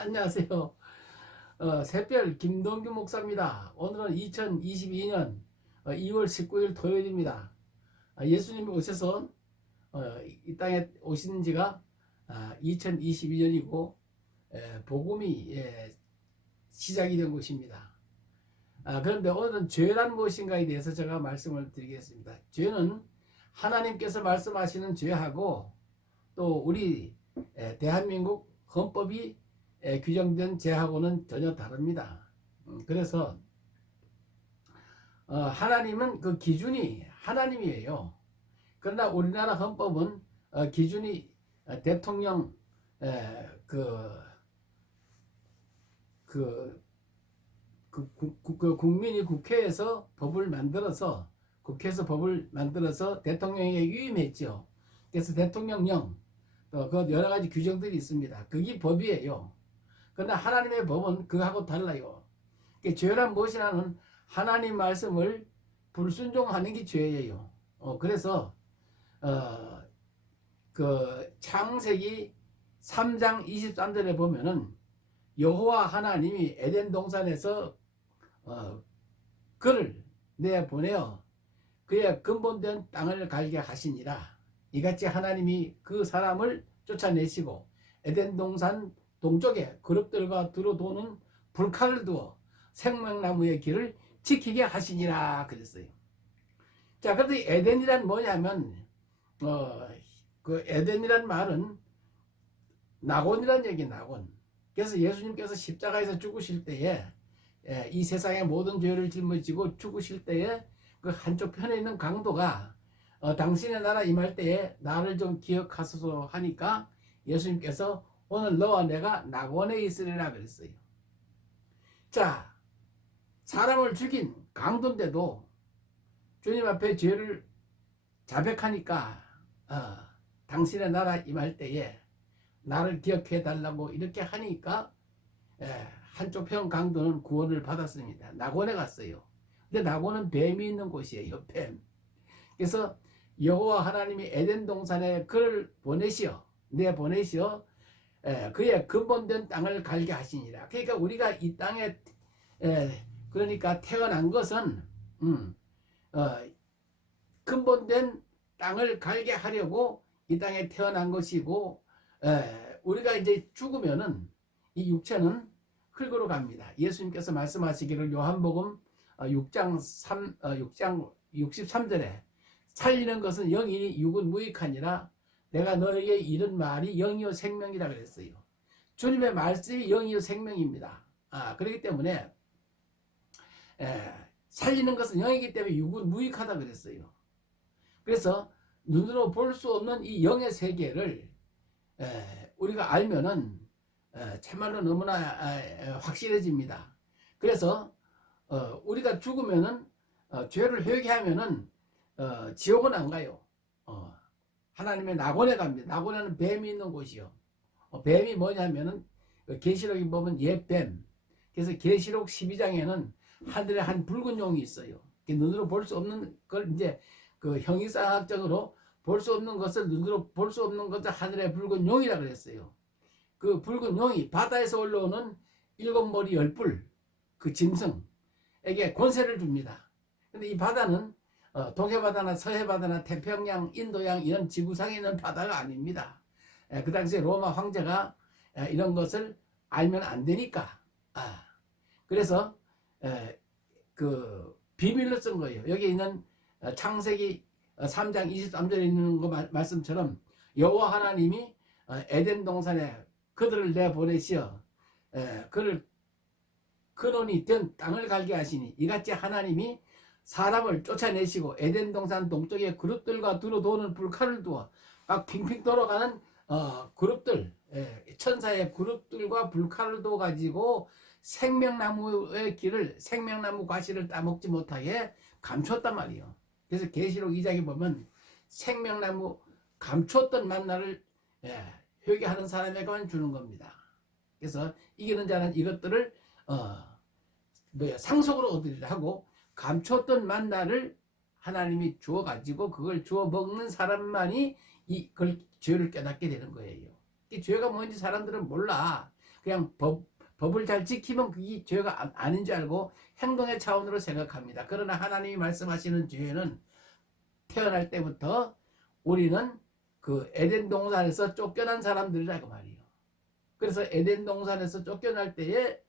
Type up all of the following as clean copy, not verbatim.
안녕하세요. 새별 김동규 목사입니다. 오늘은 2022년 2월 19일 토요일입니다. 예수님이 오셔서 이 땅에 오신 지가 2022년이고 복음이 시작이 된 것입니다. 그런데 오늘은 죄란 무엇인가에 대해서 제가 말씀을 드리겠습니다. 죄는 하나님께서 말씀하시는 죄하고 또 우리 대한민국 헌법이 규정된 죄하고는 전혀 다릅니다. 그래서 하나님은 그 기준이 하나님이에요. 그러나 우리나라 헌법은 기준이 대통령 국민이 국회에서 법을 만들어서 대통령에게 유임했죠. 그래서 대통령령 또 그 여러 가지 규정들이 있습니다. 그게 법이에요. 그러나 하나님의 법은 그거하고 달라요. 죄란 무엇이냐는 하나님 말씀을 불순종하는 게 죄예요. 그래서 그 창세기 3장 23절에 보면은 여호와 하나님이 에덴 동산에서 그를 내보내어 그의 근본된 땅을 갈게 하시니라. 이같이 하나님이 그 사람을 쫓아내시고 에덴 동산 동쪽에 그룹들과 두루 도는 불칼을 두어 생명나무의 길을 지키게 하시니라 그랬어요. 자, 그런데 에덴이란 뭐냐면 그 에덴이란 말은 낙원이란 얘기, 낙원. 그래서 예수님께서 십자가에서 죽으실 때에 이 세상의 모든 죄를 짊어지고 죽으실 때에 그 한쪽 편에 있는 강도가 당신의 나라 임할 때에 나를 좀 기억하소서 하니까 예수님께서 오늘 너와 내가 낙원에 있으리라 그랬어요. 자, 사람을 죽인 강도인데도 주님 앞에 죄를 자백하니까 당신의 나라 임할 때에 나를 기억해 달라고 이렇게 하니까 한쪽 편 강도는 구원을 받았습니다. 낙원에 갔어요. 근데 낙원은 뱀이 있는 곳이에요. 뱀. 그래서 여호와 하나님이 에덴 동산에 그를 내보내시어 그의 근본된 땅을 갈게 하시니라. 그러니까 우리가 이 땅에 그러니까 태어난 것은 근본된 땅을 갈게 하려고 이 땅에 태어난 것이고 우리가 이제 죽으면은 이 육체는 흙으로 갑니다. 예수님께서 말씀하시기를 요한복음 6장 63절에 살리는 것은 영이니 육은 무익하니라. 내가 너에게 이른 말이 영이요 생명이라 그랬어요. 주님의 말씀이 영이요 생명입니다. 그렇기 때문에 살리는 것은 영이기 때문에 육은 무익하다 그랬어요. 그래서 눈으로 볼 수 없는 이 영의 세계를 우리가 알면은 참말로 너무나 확실해집니다. 그래서 우리가 죽으면은 죄를 회개하면은 지옥은 안 가요. 하나님의 낙원에 갑니다. 낙원에는 뱀이 있는 곳이요. 뱀이 뭐냐면은 계시록에 보면 옛뱀. 그래서 계시록 12장에는 하늘에 한 붉은 용이 있어요. 눈으로 볼 수 없는 걸 이제 그 형이상학적으로 볼 수 없는 것을 눈으로 볼 수 없는 것을 하늘의 붉은 용이라 그랬어요. 그 붉은 용이 바다에서 올라오는 7머리 10뿔 그 짐승에게 권세를 줍니다. 근데 이 바다는 동해바다나 서해바다나 태평양, 인도양 이런 지구상에 있는 바다가 아닙니다. 그 당시에 로마 황제가 이런 것을 알면 안 되니까 그래서 그 비밀로 쓴 거예요. 여기 있는 창세기 3장 23절에 있는 거 말씀처럼 여호와 하나님이 에덴 동산에 그들을 내보내시어 그를 근원이 된 땅을 갈게 하시니 이같이 하나님이 사람을 쫓아내시고 에덴 동산 동쪽에 그룹들과 두루 도는 불칼을 두어 막 핑핑 돌아가는 그룹들 천사의 그룹들과 불칼을 두어 가지고 생명나무의 길을 생명나무 과실을 따먹지 못하게 감췄단 말이에요. 그래서 계시록 2장에 보면 생명나무 감췄던 만나를 회개하는 사람에게만 주는 겁니다. 그래서 이기는 자는 이것들을 상속으로 얻으리라 하고 감췄던 만나를 하나님이 주어가지고 그걸 주어 먹는 사람만이 그걸 죄를 깨닫게 되는 거예요. 이 죄가 뭔지 사람들은 몰라. 그냥 법을 잘 지키면 그게 죄가 아닌 줄 알고 행동의 차원으로 생각합니다. 그러나 하나님이 말씀하시는 죄는 태어날 때부터 우리는 그 에덴 동산에서 쫓겨난 사람들이라고 말이에요. 그래서 에덴 동산에서 쫓겨날 때에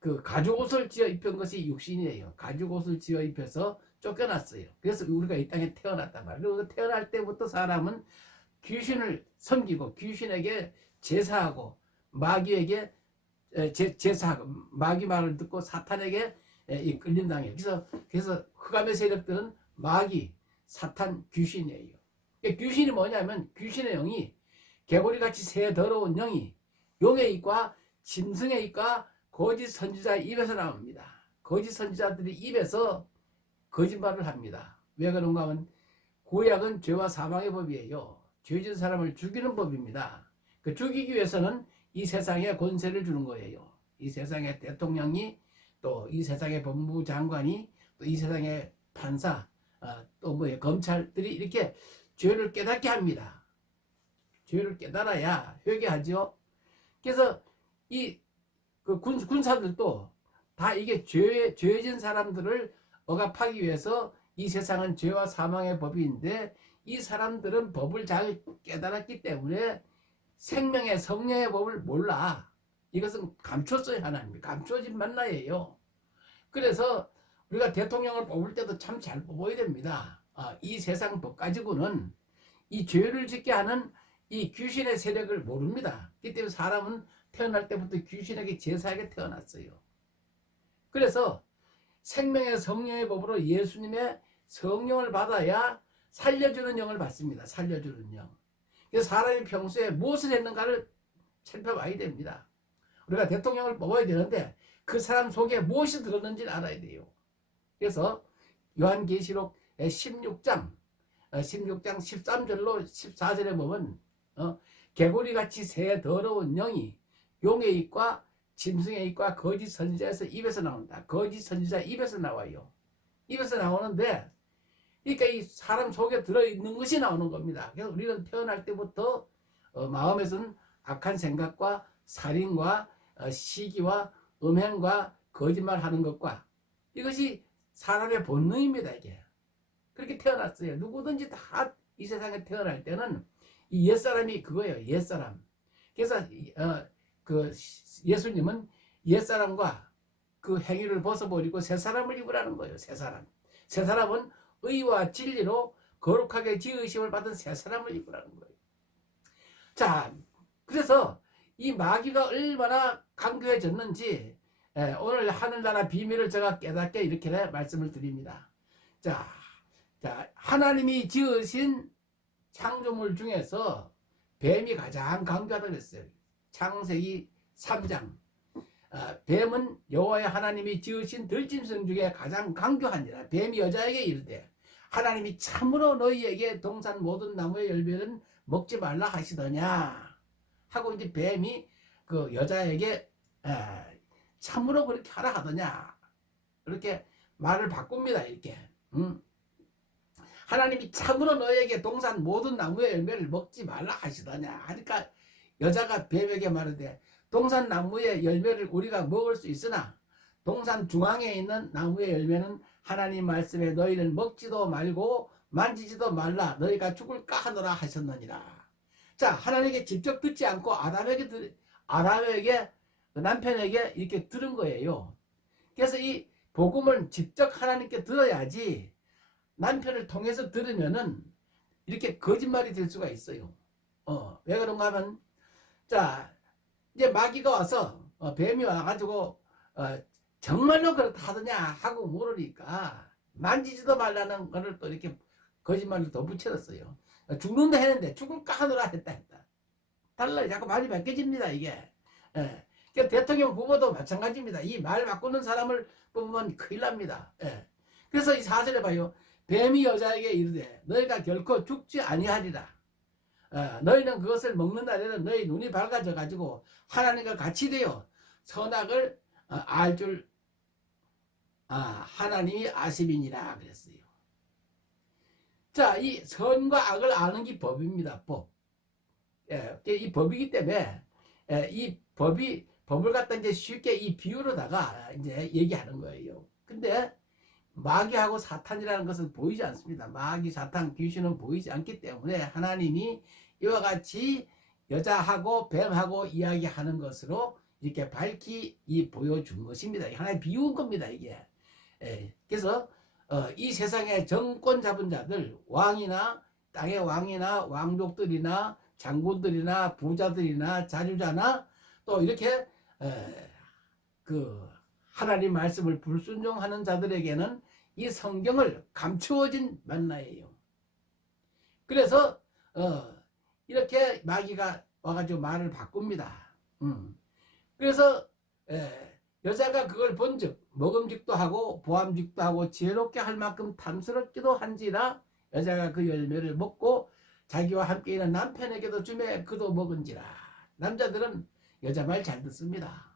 그 가죽옷을 지어 입힌 것이 육신이에요. 가죽옷을 지어 입혀서 쫓겨났어요. 그래서 우리가 이 땅에 태어났단 말이에요. 그리고 태어날 때부터 사람은 귀신을 섬기고 귀신에게 제사하고 마귀에게 제사하고 마귀 말을 듣고 사탄에게 끌림당해요. 그래서 흑암의 세력들은 마귀, 사탄, 귀신이에요. 귀신이 뭐냐면 귀신의 영이 개구리같이 새 더러운 영이 용의 입과 짐승의 입과 거짓 선지자의 입에서 나옵니다. 거짓 선지자들이 입에서 거짓말을 합니다. 왜 그런가 하면 구약은 죄와 사망의 법이에요. 죄진 사람을 죽이는 법입니다. 그 죽이기 위해서는 이 세상에 권세를 주는 거예요. 이 세상의 대통령이 또 이 세상의 법무부 장관이 또 이 세상의 판사 또 뭐 검찰들이 이렇게 죄를 깨닫게 합니다. 죄를 깨달아야 회개하죠. 그래서 그 군사들도 다 이게 죄진 사람들을 억압하기 위해서 이 세상은 죄와 사망의 법인데 이 사람들은 법을 잘 깨달았기 때문에 생명의 성령의 법을 몰라. 이것은 감췄어요. 하나님이 감춰진 만나예요. 그래서 우리가 대통령을 뽑을 때도 참 잘 뽑아야 됩니다. 이 세상 법 가지고는 이 죄를 짓게 하는 이 귀신의 세력을 모릅니다. 그렇기 때문에 사람은 태어날 때부터 귀신에게 제사하게 태어났어요. 그래서 생명의 성령의 법으로 예수님의 성령을 받아야 살려주는 영을 받습니다. 살려주는 영. 그래서 사람이 평소에 무엇을 했는가를 살펴봐야 됩니다. 우리가 대통령을 뽑아야 되는데 그 사람 속에 무엇이 들었는지를 알아야 돼요. 그래서 요한계시록 16장 13절로 14절에 보면 개구리같이 새 더러운 영이 용의 입과 짐승의 입과 거짓 선지자에서 입에서 나온다. 거짓 선지자 입에서 나와요. 입에서 나오는데 그러니까 이 사람 속에 들어있는 것이 나오는 겁니다. 그래서 우리는 태어날 때부터 마음에서는 악한 생각과 살인과 시기와 음행과 거짓말하는 것과 이것이 사람의 본능입니다. 이게 그렇게 태어났어요. 누구든지 다 이 세상에 태어날 때는 이 옛사람이 그거예요. 옛사람. 그래서 그 예수님은 옛사람과 그 행위를 벗어버리고 새사람을 입으라는 거예요. 새사람. 새사람은 의와 진리로 거룩하게 지으심을 받은 새사람을 입으라는 거예요. 자, 그래서 이 마귀가 얼마나 강교해졌는지 오늘 하늘나라 비밀을 제가 깨닫게 이렇게 말씀을 드립니다. 자, 하나님이 지으신 창조물 중에서 뱀이 가장 강교하다고 했어요. 창세기 3장. 뱀은 여호와의 하나님이 지으신 들짐승 중에 가장 강교하니라. 뱀이 여자에게 이르되 하나님이 참으로 너희에게 동산 모든 나무의 열매는 먹지 말라 하시더냐 하고 이제 뱀이 그 여자에게 참으로 그렇게 하라 하더냐 이렇게 말을 바꿉니다. 이렇게 하나님이 참으로 너에게 동산 모든 나무의 열매를 먹지 말라 하시더냐 하니까 여자가 뱀에게 말하되 동산 나무의 열매를 우리가 먹을 수 있으나 동산 중앙에 있는 나무의 열매는 하나님 말씀에 너희는 먹지도 말고 만지지도 말라 너희가 죽을까 하노라 하셨느니라. 자, 하나님께 직접 듣지 않고 아담에게 남편에게 이렇게 들은 거예요. 그래서 이 복음을 직접 하나님께 들어야지 남편을 통해서 들으면은 이렇게 거짓말이 될 수가 있어요. 왜 그런가 하면 자, 이제 마귀가 와서 뱀이 와가지고 정말로 그렇다 하더냐 하고 물으니까 만지지도 말라는 거를 또 이렇게 거짓말을 더 붙여놨어요. 죽는다 했는데 죽을까 하노라 했다. 달라요. 자꾸 말이 바뀌어집니다. 이게. 그러니까 대통령 후보도 마찬가지입니다. 이 말 바꾸는 사람을 뽑으면 큰일 납니다. 그래서 이 4절에 봐요. 뱀이 여자에게 이르되 너희가 결코 죽지 아니하리라. 너희는 그것을 먹는 날에는 너희 눈이 밝아져 가지고 하나님과 같이 되어 선악을 알 줄 하나님이 아심이니라 그랬어요. 자, 이 선과 악을 아는 게 법입니다. 법. 이 법이기 때문에 이 법을 갖다 이제 쉽게 이 비유로다가 이제 얘기하는 거예요. 근데 마귀하고 사탄이라는 것은 보이지 않습니다. 마귀, 사탄, 귀신은 보이지 않기 때문에 하나님이 이와 같이 여자하고 뱀하고 이야기하는 것으로 이렇게 밝히 보여준 것입니다. 하나의 비유인 겁니다, 이게. 그래서 이 세상의 정권 잡은 자들, 왕이나 땅의 왕이나 왕족들이나 장군들이나 부자들이나 자주자나 또 이렇게 그 하나님 말씀을 불순종하는 자들에게는 이 성경을 감추어진 만나예요. 그래서 이렇게 마귀가 와가지고 말을 바꿉니다. 그래서 여자가 그걸 본즉 먹음직도 하고 보암직도 하고 지혜롭게 할 만큼 탐스럽기도 한지라 여자가 그 열매를 먹고 자기와 함께 있는 남편에게도 주매 그도 먹은지라. 남자들은 여자 말 잘 듣습니다.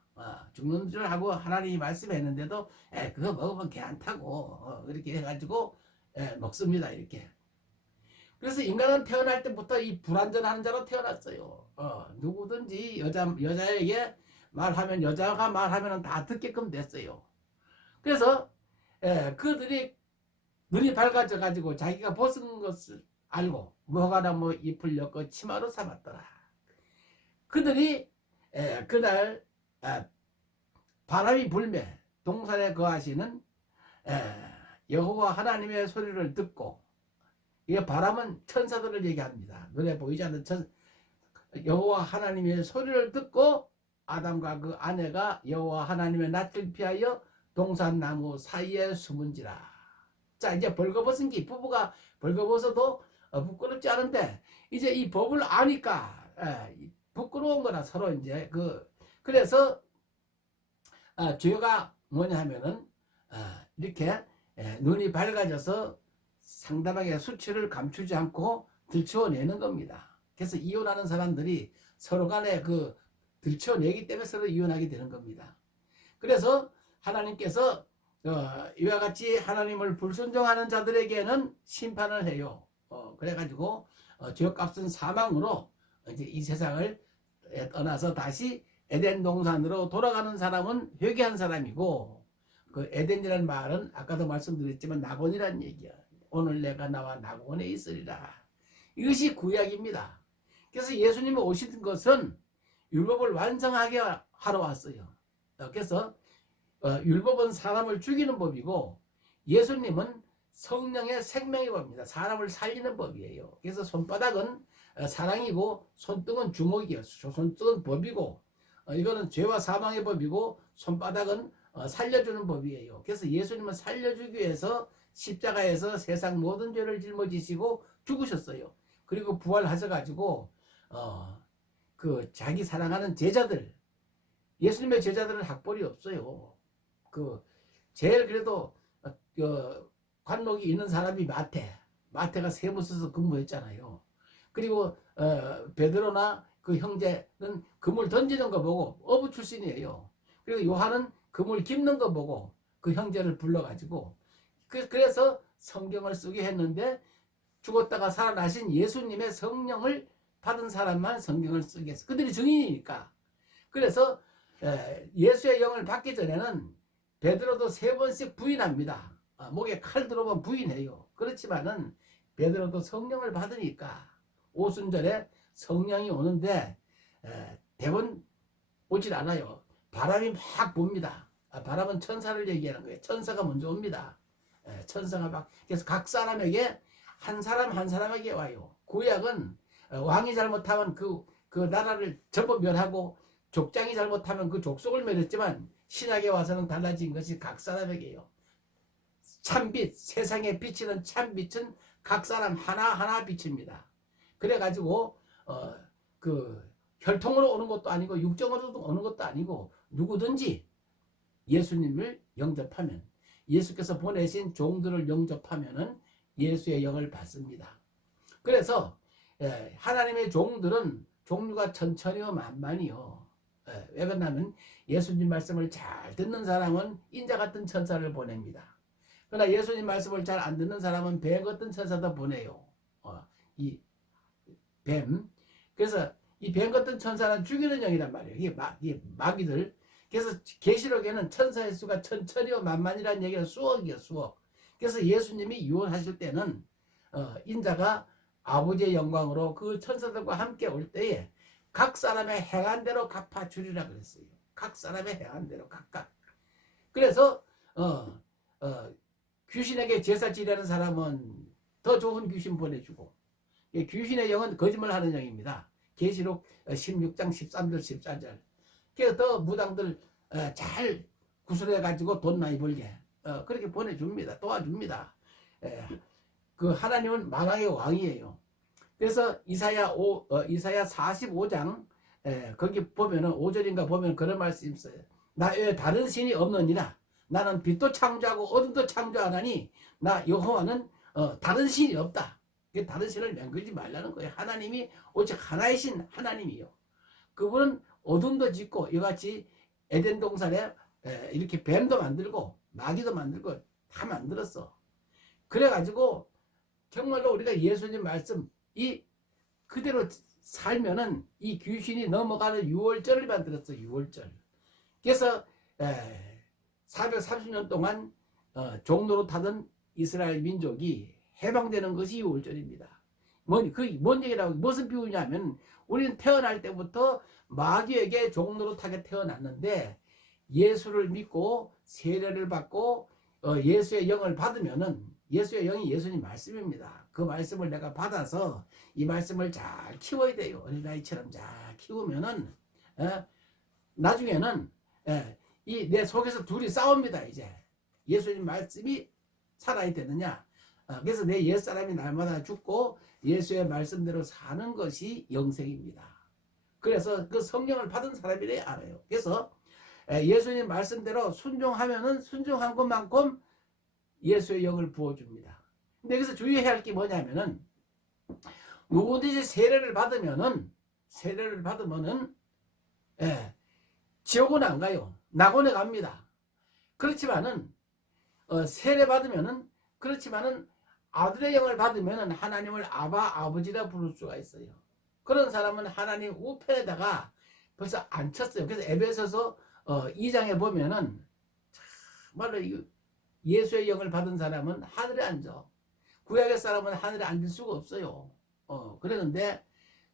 죽는 줄 알고 하나님이 말씀했는데도 그거 먹으면 괜찮다고 이렇게 해가지고 먹습니다. 이렇게. 그래서 인간은 태어날 때부터 이 불완전한 자로 태어났어요. 누구든지 여자에게 말하면, 여자가 말하면 다 듣게끔 됐어요. 그래서 그들이 눈이 밝아져 가지고 자기가 벗은 것을 알고 뭐가나 뭐 잎을 엮어 치마로 삼았더라. 그들이 그날 바람이 불매 동산에 거하시는 여호와 하나님의 소리를 듣고, 이게 바람은 천사들을 얘기합니다. 눈에 보이지 않는 여호와 하나님의 소리를 듣고 아담과 그 아내가 여호와 하나님의 낯을 피하여 동산나무 사이에 숨은지라. 자, 이제 벌거벗은 게 부부가 벌거벗어도 부끄럽지 않은데 이제 이 법을 아니까 부끄러운 거나 서로 이제 그래서 죄가 뭐냐 하면은 이렇게 눈이 밝아져서 상담하게 수치를 감추지 않고 들춰내는 겁니다. 그래서 이혼하는 사람들이 서로 간에 들춰내기 때문에 서로 이혼하게 되는 겁니다. 그래서 하나님께서 이와 같이 하나님을 불순종하는 자들에게는 심판을 해요. 그래가지고 죄값은 사망으로 이제 이 세상을 떠나서 다시 에덴 동산으로 돌아가는 사람은 회개한 사람이고, 그 에덴이라는 말은 아까도 말씀드렸지만 낙원이라는 얘기야. 오늘 내가 나와 낙원에 있으리라. 이것이 구약입니다. 그래서 예수님이 오신 것은 율법을 완성하게 하러 왔어요. 그래서 율법은 사람을 죽이는 법이고 예수님은 성령의 생명의 법입니다. 사람을 살리는 법이에요. 그래서 손바닥은 사랑이고 손등은 주먹이에요. 손등은 법이고 이거는 죄와 사망의 법이고 손바닥은 살려주는 법이에요. 그래서 예수님은 살려주기 위해서 십자가에서 세상 모든 죄를 짊어지시고 죽으셨어요. 그리고 부활하셔가지고 자기 사랑하는 제자들, 예수님의 제자들은 학벌이 없어요. 제일 그래도 관록이 있는 사람이 마태가 세무서에서 근무했잖아요. 그리고 베드로나 그 형제는 그물 던지는 거 보고 어부 출신이에요. 그리고 요한은 그물 깁는 거 보고 그 형제를 불러가지고 그래서 성경을 쓰게 했는데, 죽었다가 살아나신 예수님의 성령을 받은 사람만 성경을 쓰게 했어. 그들이 증인이니까. 그래서 예수의 영을 받기 전에는 베드로도 3번씩 부인합니다. 목에 칼 들어오면 부인해요. 그렇지만은 베드로도 성령을 받으니까 오순절에 성령이 오는데 대번 오질 않아요. 바람이 막 붑니다. 바람은 천사를 얘기하는 거예요. 천사가 먼저 옵니다. 천사가 그래서 각 사람에게 한 사람 한 사람에게 와요. 구약은 왕이 잘못하면 그 나라를 전부 멸하고 족장이 잘못하면 그 족속을 멸했지만 신약에 와서는 달라진 것이 각 사람에게요. 참빛, 세상에 비치는 참빛은 각 사람 하나하나 비칩니다. 그래가지고 혈통으로 오는 것도 아니고 육정으로 오는 것도 아니고 누구든지 예수님을 영접하면, 예수께서 보내신 종들을 영접하면은 예수의 영을 받습니다. 그래서 하나님의 종들은 종류가 천천히요 만만이요. 왜 그러냐면 예수님 말씀을 잘 듣는 사람은 인자 같은 천사를 보냅니다. 그러나 예수님 말씀을 잘 안 듣는 사람은 뱀 같은 천사도 보내요. 이 뱀. 그래서 이 뱀 같은 천사는 죽이는 영이란 말이에요. 이게 마귀들. 그래서 계시록에는 천사의 수가 천천히요 만만이라는 얘기는 수억이요, 수억. 그래서 예수님이 유언하실 때는 인자가 아버지의 영광으로 그 천사들과 함께 올 때에 각 사람의 행한 대로 갚아주리라 그랬어요. 각 사람의 행한 대로 각각. 그래서 귀신에게 제사 지내는 사람은 더 좋은 귀신 보내주고, 귀신의 영은 거짓말하는 영입니다. 계시록 16장 13절 14절. 그래서 더 무당들 잘 구슬해가지고 돈 많이 벌게 그렇게 보내줍니다. 도와줍니다. 그 하나님은 만왕의 왕이에요. 그래서 이사야 45장 거기 보면은 5절인가 보면 그런 말씀이 있어요. 나 외에 다른 신이 없느니라. 나는 빛도 창조하고 어둠도 창조하나니 나 여호와는 다른 신이 없다. 다른 신을 맹글지 말라는 거예요. 하나님이 오직 하나의 신 하나님이요. 그분은 어둠도 짓고 이같이 에덴 동산에 이렇게 뱀도 만들고 마귀도 만들고 다 만들었어. 그래가지고 정말로 우리가 예수님 말씀 이 그대로 살면은 이 귀신이 넘어가는 6월절을 만들었어. 6월절. 그래서 430년 동안 종로로 타던 이스라엘 민족이 해방되는 것이 6월절입니다. 뭔 얘기라고 무슨 비유냐면 우리는 태어날 때부터 마귀에게 종로로 타게 태어났는데 예수를 믿고 세례를 받고 예수의 영을 받으면은 예수의 영이 예수님 말씀입니다. 그 말씀을 내가 받아서 이 말씀을 잘 키워야 돼요. 어린아이처럼 잘 키우면은 나중에는 이 내 속에서 둘이 싸웁니다. 이제 예수님 말씀이 살아야 되느냐. 그래서 내 옛사람이 날마다 죽고 예수의 말씀대로 사는 것이 영생입니다. 그래서 그 성령을 받은 사람이래야 알아요. 그래서 예수님 말씀대로 순종하면은 순종한 것만큼 예수의 영을 부어줍니다. 근데 여기서 주의해야 할 게 뭐냐면은 누구든지 세례를 받으면은 지옥은 안 가요. 낙원에 갑니다. 그렇지만은 세례 받으면은 그렇지만은 아들의 영을 받으면은 하나님을 아버지라 부를 수가 있어요. 그런 사람은 하나님 우편에다가 벌써 앉혔어요. 그래서 에베소서 2장에 보면은 정말로 예수의 영을 받은 사람은 하늘에 앉아. 구약의 사람은 하늘에 앉을 수가 없어요. 그랬는데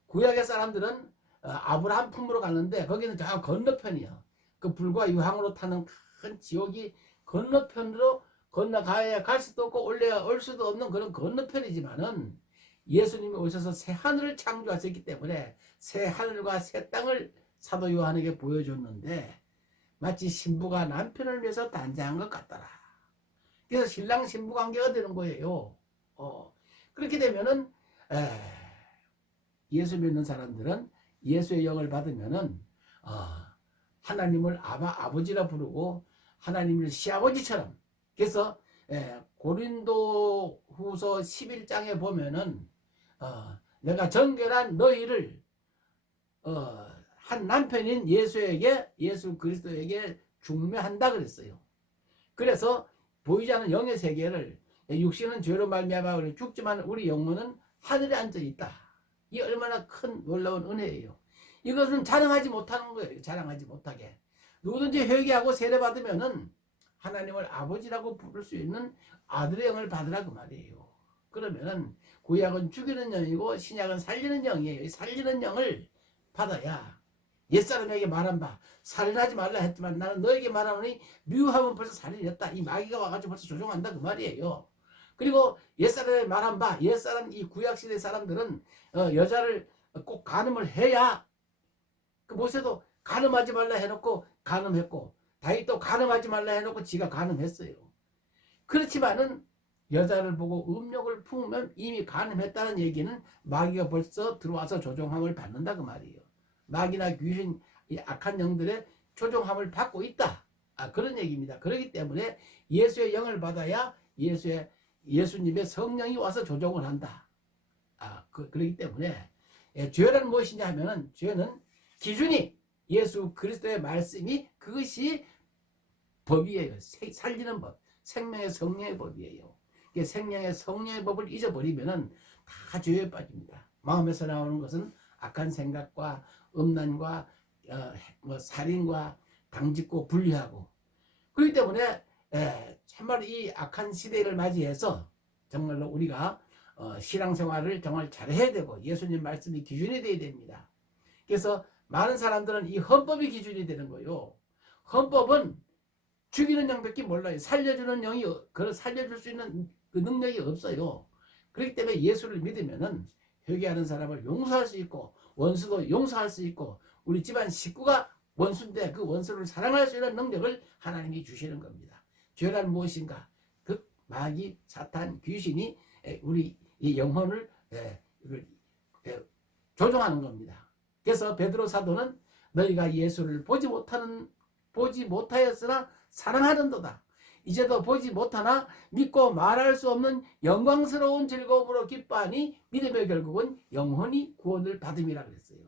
구약의 사람들은 아브라함 품으로 갔는데 거기는 저 건너편이야. 그 불과 유황으로 타는 큰 지옥이 건너편으로 건너가야 갈 수도 없고 올려야 올 수도 없는 그런 건너편이지만은 예수님이 오셔서 새 하늘을 창조하셨기 때문에 새 하늘과 새 땅을 사도 요한에게 보여줬는데 마치 신부가 남편을 위해서 단장한 것 같더라. 그래서 신랑 신부 관계가 되는 거예요. 그렇게 되면은 예수 믿는 사람들은 예수의 영을 받으면은 하나님을 아버지라 부르고 하나님을 시아버지처럼. 그래서 고린도 후서 11장에 보면은 내가 정결한 너희를 한 남편인 예수 그리스도에게 중매한다 그랬어요. 그래서 보이지 않는 영의 세계를 육신은 죄로 말미암아 죽지만 우리 영혼은 하늘에 앉아 있다. 이 얼마나 큰 놀라운 은혜예요. 이것은 자랑하지 못하는 거예요. 자랑하지 못하게. 누구든지 회개하고 세례 받으면은 하나님을 아버지라고 부를 수 있는 아들의 영을 받으라 그 말이에요. 그러면은 구약은 죽이는 영이고 신약은 살리는 영이에요. 살리는 영을 받아야 옛사람에게 말한 바 살인하지 말라 했지만 나는 너에게 말하노니 미워하면 벌써 살인했다. 이 마귀가 와가지고 벌써 조종한다 그 말이에요. 그리고 옛사람에 말한 바 옛사람 이 구약시대 사람들은 여자를 꼭 간음을 해야 그 모세도 간음하지 말라 해놓고 간음했고 다윗도 간음하지 말라 해놓고 지가 간음했어요. 그렇지만은 여자를 보고 음욕을 품으면 이미 간음했다는 얘기는 마귀가 벌써 들어와서 조종함을 받는다 그 말이에요. 마귀나 귀신 이 악한 영들의 조종함을 받고 있다. 그런 얘기입니다. 그렇기 때문에 예수의 영을 받아야 예수님의 성령이 와서 조종을 한다. 그렇기 때문에 죄는 무엇이냐 하면은 죄는 기준이 예수 그리스도의 말씀이 그것이 법이에요. 살리는 법. 생명의 성령의 법이에요. 생명의 성령의 법을 잊어버리면은 다 죄에 빠집니다. 마음에서 나오는 것은 악한 생각과 음란과 살인과 당짓고 분리하고, 그렇기 때문에 참말로 이 악한 시대를 맞이해서 정말로 우리가 신앙생활을 정말 잘해야 되고 예수님 말씀이 기준이 되어야 됩니다. 그래서 많은 사람들은 이 헌법이 기준이 되는 거예요. 헌법은 죽이는 영밖에 몰라요. 살려주는 영이, 그걸 살려줄 수 있는 그 능력이 없어요. 그렇기 때문에 예수를 믿으면은 회개하는 사람을 용서할 수 있고 원수도 용서할 수 있고 우리 집안 식구가 원수인데 그 원수를 사랑할 수 있는 능력을 하나님이 주시는 겁니다. 죄란 무엇인가? 그 마귀, 사탄, 귀신이 우리 이 영혼을 조종하는 겁니다. 그래서 베드로 사도는 너희가 예수를 보지 못하였으나 사랑하는도다. 이제도 보지 못하나 믿고 말할 수 없는 영광스러운 즐거움으로 기뻐하니 믿음의 결국은 영혼이 구원을 받음이라 그랬어요.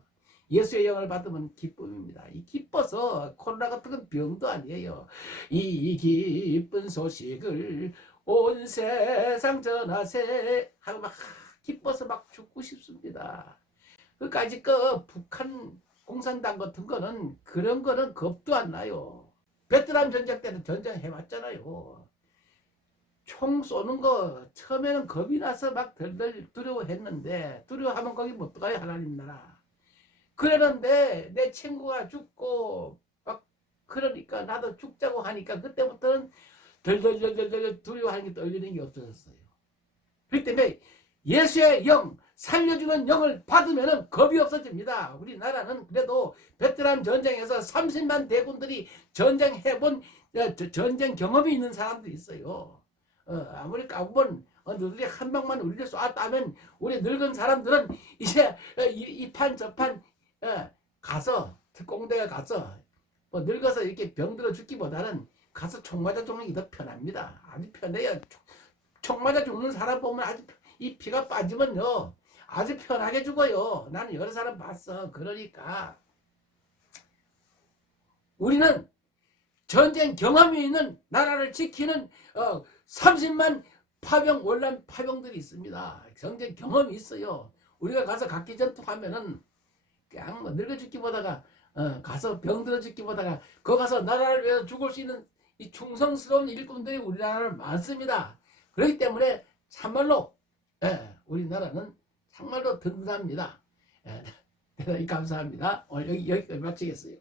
예수의 영을 받으면 기쁨입니다. 이 기뻐서 코로나 같은 건 병도 아니에요. 이 기쁜 소식을 온 세상 전하세 하고 막 기뻐서 막 죽고 싶습니다. 그까짓 북한 공산당 같은 거는 그런 거는 겁도 안 나요. 베트남 전쟁 때는 전쟁해봤잖아요. 총 쏘는 거 처음에는 겁이 나서 막 덜덜 두려워했는데 두려워하면 거기 못 들어가요. 하나님 나라. 그러는데 내 친구가 죽고 막 그러니까 나도 죽자고 하니까 그때부터는 덜덜덜덜 두려워하는 게 떨리는 게 없어졌어요. 그렇기 때문에 예수의 영, 살려주는 영을 받으면 겁이 없어집니다. 우리나라는 그래도 베트남 전쟁에서 30만 대군들이 전쟁해본 전쟁 경험이 있는 사람들이 있어요. 아무리 까부면 너희들이 한 방만 우리를 쏘았다면 우리 늙은 사람들은 이제 이 판 저 판 가서 특공대에 가서 뭐 늙어서 이렇게 병들어 죽기보다는 가서 총 맞아 죽는 게 더 편합니다. 아주 편해요. 총 맞아 죽는 사람 보면 아주 이 피가 빠지면요 아주 편하게 죽어요. 나는 여러 사람 봤어. 그러니까 우리는 전쟁 경험이 있는 나라를 지키는 30만 파병 월남 파병들이 있습니다. 전쟁 경험이 있어요. 우리가 가서 각기 전투하면은 그냥 뭐 늙어 죽기보다가 가서 병들어 죽기보다가 거기 가서 나라를 위해서 죽을 수 있는 이 충성스러운 일꾼들이 우리나라는 많습니다. 그렇기 때문에 참말로 우리나라는 정말로 든든합니다. 대단히 감사합니다. 오늘 여기까지 마치겠어요.